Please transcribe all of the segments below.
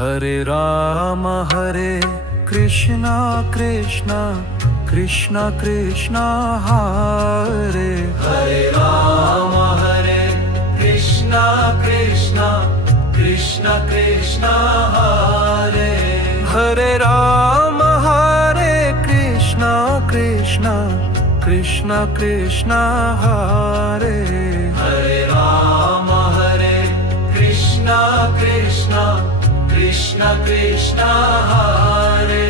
हरे कृष्णा कृष्णा कृष्णा कृष्णा हरे हरे राम हरे कृष्णा कृष्णा कृष्णा कृष्णा हरे हरे राम हरे कृष्णा कृष्णा कृष्णा कृष्णा हरे हरे राम हरे कृष्णा कृष्णा कृष्णा कृष्णा हरे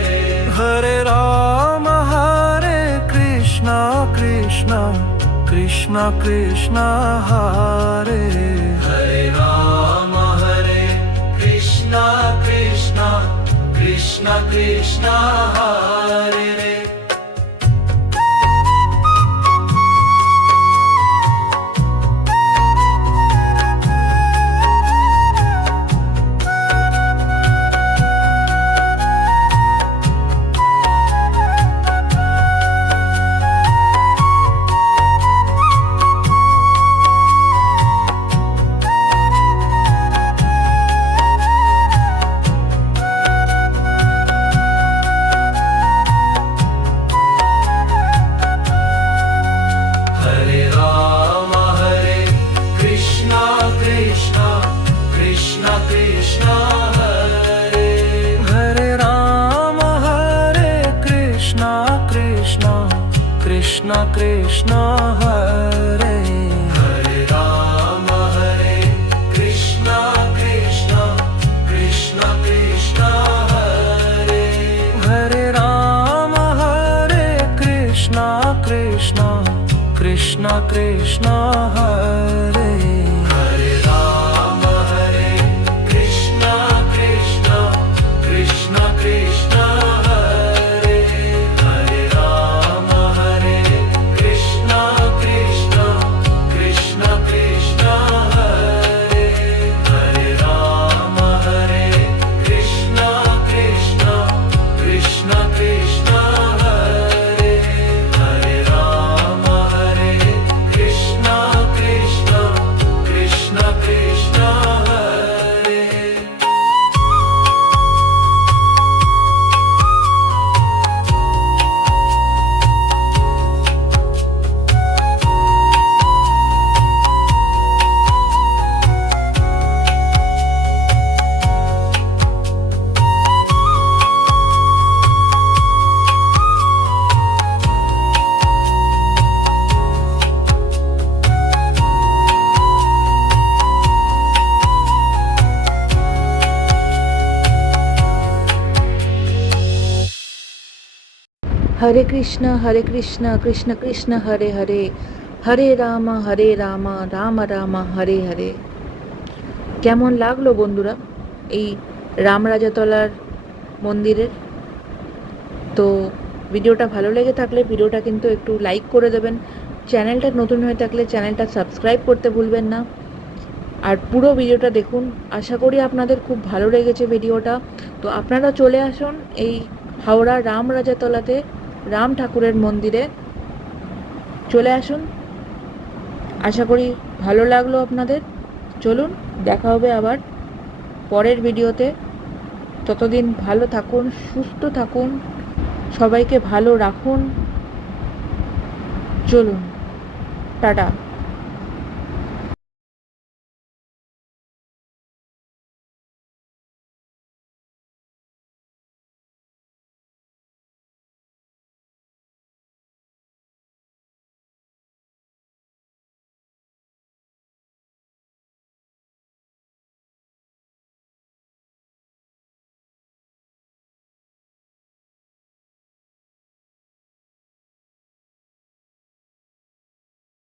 हरे राम हरे कृष्णा कृष्णा कृष्णा कृष्णा हरे हरे राम हरे कृष्णा कृष्णा कृष्णा कृष्णा हरे कृष्णा कृष्णा हरे हरे राम हरे कृष्णा कृष्णा कृष्णा कृष्णा हरे हरे राम हरे कृष्णा कृष्णा कृष्णा कृष्णा हरे हरे राम हरे कृष्णा कृष्णा कृष्णा कृष्णा हरे हरे राम हरे कृष्णा कृष्णा कृष्णा कृष्णा हरे हरे राम हरे कृष्णा कृष्णा कृष्णा कृष्णा हरे हरे राम हरे कृष्णा कृष्णा कृष्णा कृष्णा हरे हरे कृष्ण कृष्ण कृष्ण हरे हरे हरे राम राम राम हरे हरे। কেমন লাগলো বন্ধুরা এই রামরাজাতলার মন্দিরের? তো ভিডিওটা ভালো লেগে থাকলে ভিডিওটা কিন্তু একটু লাইক করে দেবেন, চ্যানেলটা নতুন হয়ে থাকলে চ্যানেলটা সাবস্ক্রাইব করতে ভুলবেন না, আর পুরো ভিডিওটা দেখুন। আশা করি আপনাদের খুব ভালো লেগেছে ভিডিওটা। তো আপনারা চলে আসুন এই হাওড়া রামরাজাতলাতে রাম ঠাকুরের মন্দিরে চলে আসুন। আশা করি ভালো লাগলো আপনাদের। চলুন, দেখা হবে আবার পরের ভিডিওতে। ততদিন ভালো থাকুন, সুস্থ থাকুন, সবাইকে ভালো রাখুন। চলুন, টাটা।